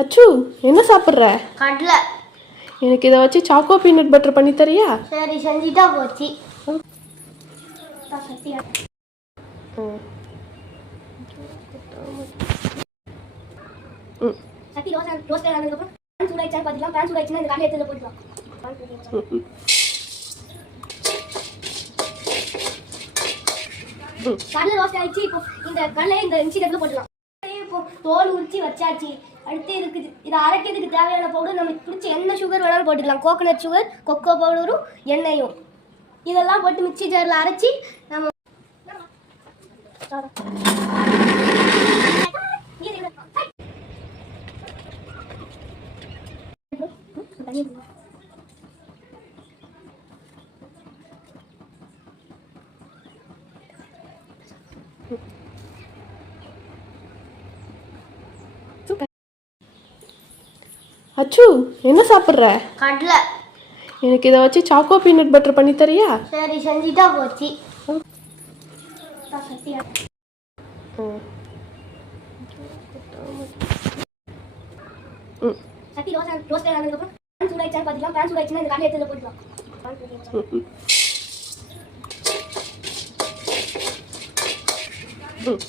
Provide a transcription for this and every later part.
அச்சு, என்ன சாப்பிட்ற? கடலை. எனக்கு இதை வச்சு சாக்கோ பீனட் பட்டர் பண்ணி தரியா? சரி, செஞ்சுட்டா போச்சு. சட்டி ரோஸ்ட் ஆனதுக்கப்புறம் பேன் சூடாயிடுச்சான்னு பார்த்துக்கலாம். பேன் சூடாயிடுச்சுன்னா இந்த காலையை எடுத்து போட்டுக்கலாம். கடலை ரோஸ்ட் ஆயிடுச்சு. இப்போ இந்த கடலை இந்த இஞ்சி எடுத்து போட்டுக்கலாம். இப்போ தோல் உரிச்சு வச்சாச்சு. அடுத்து இருக்குது இதை அரைக்கிறதுக்கு தேவையான பவுடர் நம்ம பிடிச்ச என்ன சுகர் வேணாலும் போட்டுக்கலாம். கோகோனட் சுகர், கொக்கோ பவுடரும், எண்ணெயும் இதெல்லாம் போட்டு மிக்சி ஜாரில் அரைச்சி நம்ம அச்சு, என்ன சாப்பிட்ற? கடலை. எனக்கு இதை வச்சு சாக்கோ பீனட் பட்டர் பண்ணி தரியா? சரி, செஞ்சுட்டா போச்சு. சட்டி ரோஸ்ட் ஆனதுக்கப்புறம் பேன் சூடாயிடுச்சான்னு பார்த்துக்கலாம். பேன் சூடாயிடுச்சுன்னா இந்த காலையை எடுத்து போட்டுக்கலாம்.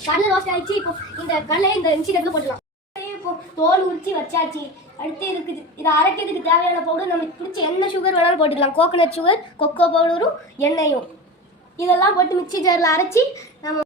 கடலை ரோஸ்ட் ஆயிடுச்சு. இப்போ இந்த கடலை இந்த இஞ்சி எடுத்து போட்டுக்கலாம். இப்போ தோல் உரிச்சு வச்சாச்சு. அடுத்து இருக்குது இதை அரைக்கிறதுக்கு தேவையான பவுடர் நம்ம பிடிச்ச என்ன சுகர் வேணாலும் போட்டுக்கலாம். கோகோனட் சுகர், கொக்கோ பவுடரும், எண்ணெயும் இதெல்லாம் போட்டு மிக்சி ஜாரில் அரைச்சி நம்ம